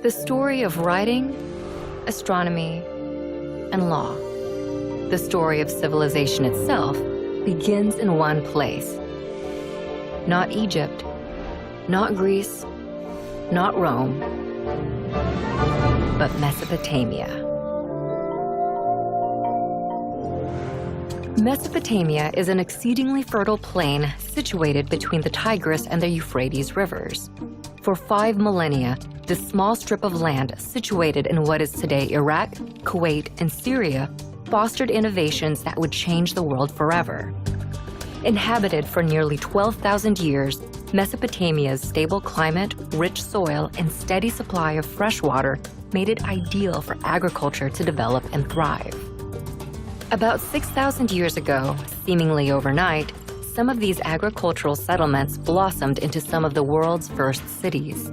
The story of writing, astronomy, and law. The story of civilization itself begins in one place. Not Egypt, not Greece, not Rome, but Mesopotamia. Mesopotamia is an exceedingly fertile plain situated between the Tigris and the Euphrates rivers. For 5 millennia, this small strip of land situated in what is today Iraq, Kuwait, and Syria fostered innovations that would change the world forever. Inhabited for nearly 12,000 years, Mesopotamia's stable climate, rich soil, and steady supply of fresh water made it ideal for agriculture to develop and thrive. About 6,000 years ago, seemingly overnight, some of these agricultural settlements blossomed into some of the world's first cities.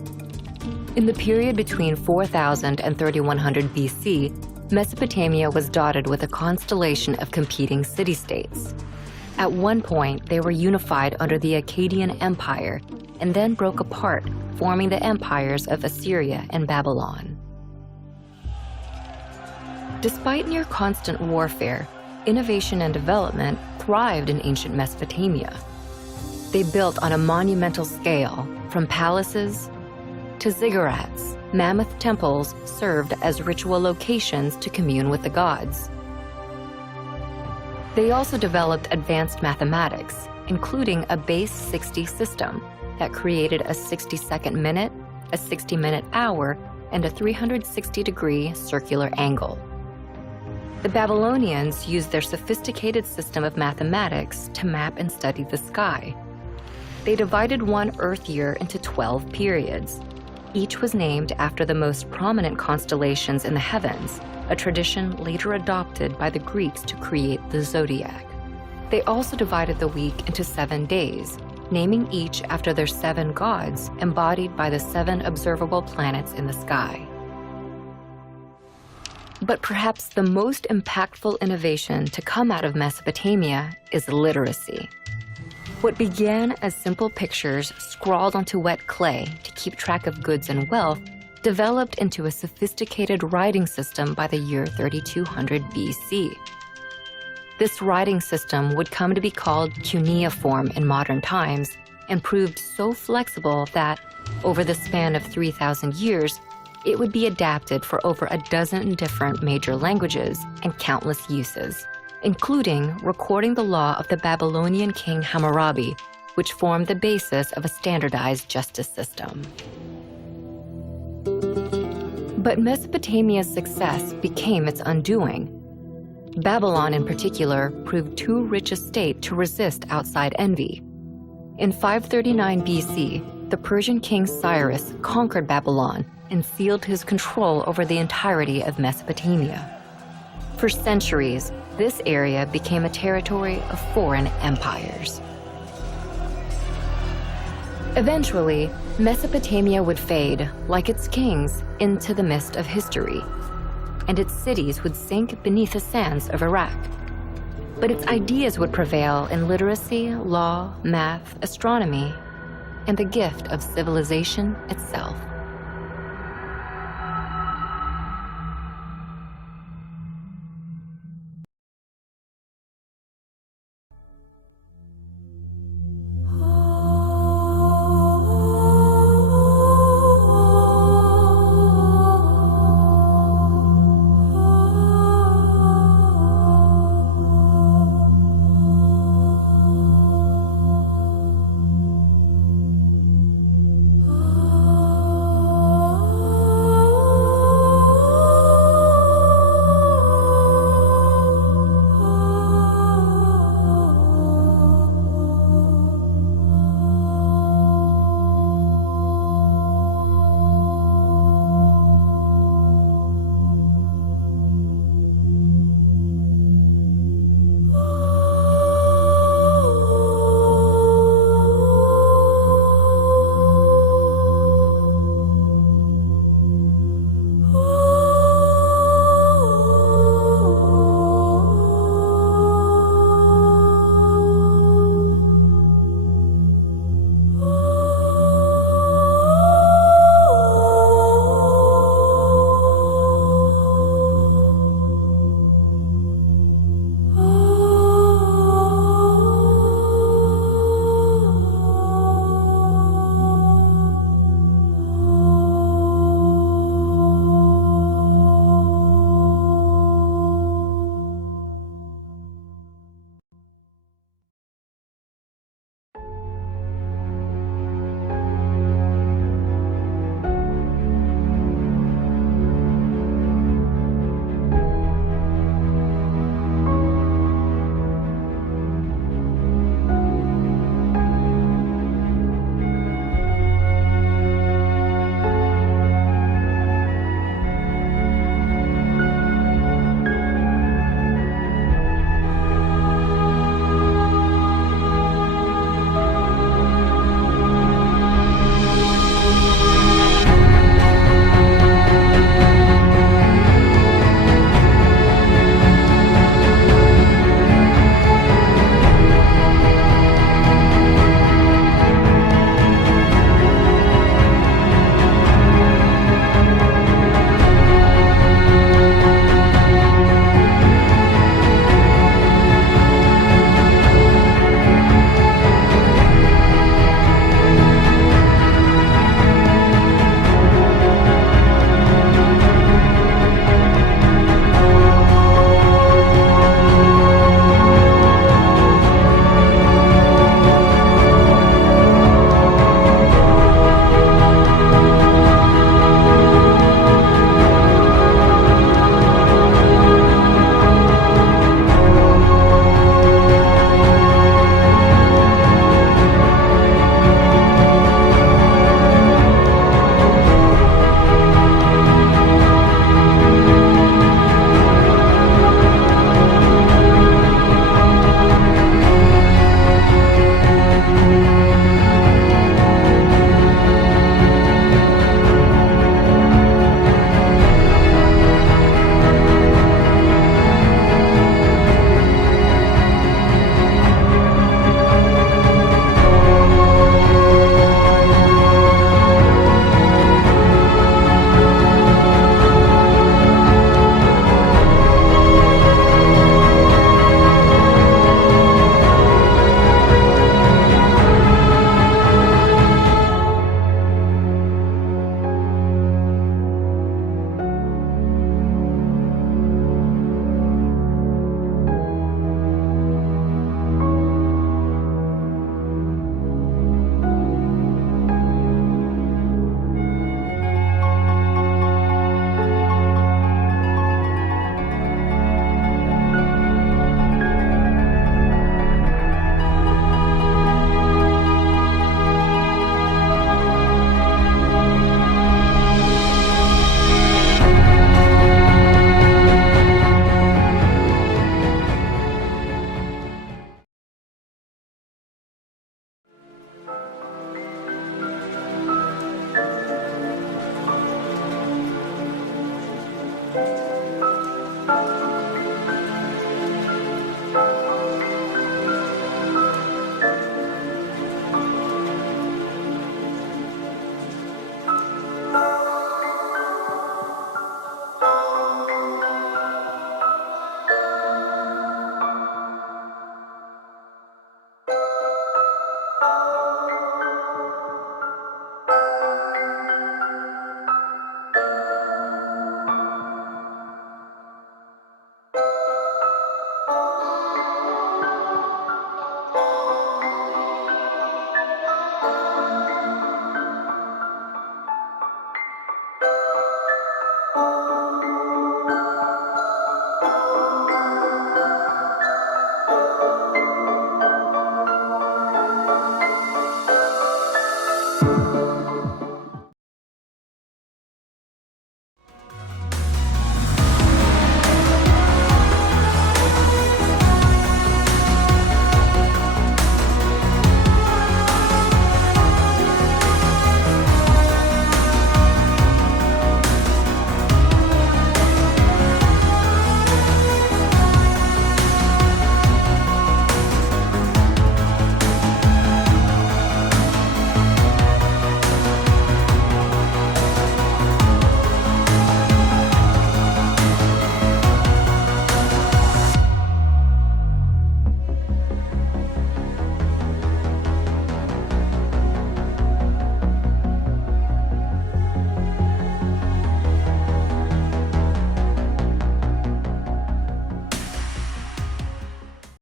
In the period between 4000 and 3100 BC, Mesopotamia was dotted with a constellation of competing city-states. At one point, they were unified under the Akkadian Empire and then broke apart, forming the empires of Assyria and Babylon. Despite near constant warfare, innovation and development thrived in ancient Mesopotamia. They built on a monumental scale, from palaces to ziggurats. Mammoth temples served as ritual locations to commune with the gods. They also developed advanced mathematics, including a base 60 system that created a 60-second minute, a 60-minute hour, and a 360-degree circular angle. The Babylonians used their sophisticated system of mathematics to map and study the sky. They divided one Earth year into 12 periods. Each was named after the most prominent constellations in the heavens, a tradition later adopted by the Greeks to create the zodiac. They also divided the week into 7 days, naming each after their 7 gods embodied by the 7 observable planets in the sky. But perhaps the most impactful innovation to come out of Mesopotamia is literacy. What began as simple pictures scrawled onto wet clay to keep track of goods and wealth developed into a sophisticated writing system by the year 3200 BC. This writing system would come to be called cuneiform in modern times and proved so flexible that, over the span of 3,000 years, it would be adapted for over a dozen different major languages and countless uses, including recording the law of the Babylonian king Hammurabi, which formed the basis of a standardized justice system. But Mesopotamia's success became its undoing. Babylon, in particular, proved too rich a state to resist outside envy. In 539 BC, the Persian king Cyrus conquered Babylon and sealed his control over the entirety of Mesopotamia. For centuries, this area became a territory of foreign empires. Eventually, Mesopotamia would fade, like its kings, into the mist of history, and its cities would sink beneath the sands of Iraq. But its ideas would prevail in literacy, law, math, astronomy, and the gift of civilization itself.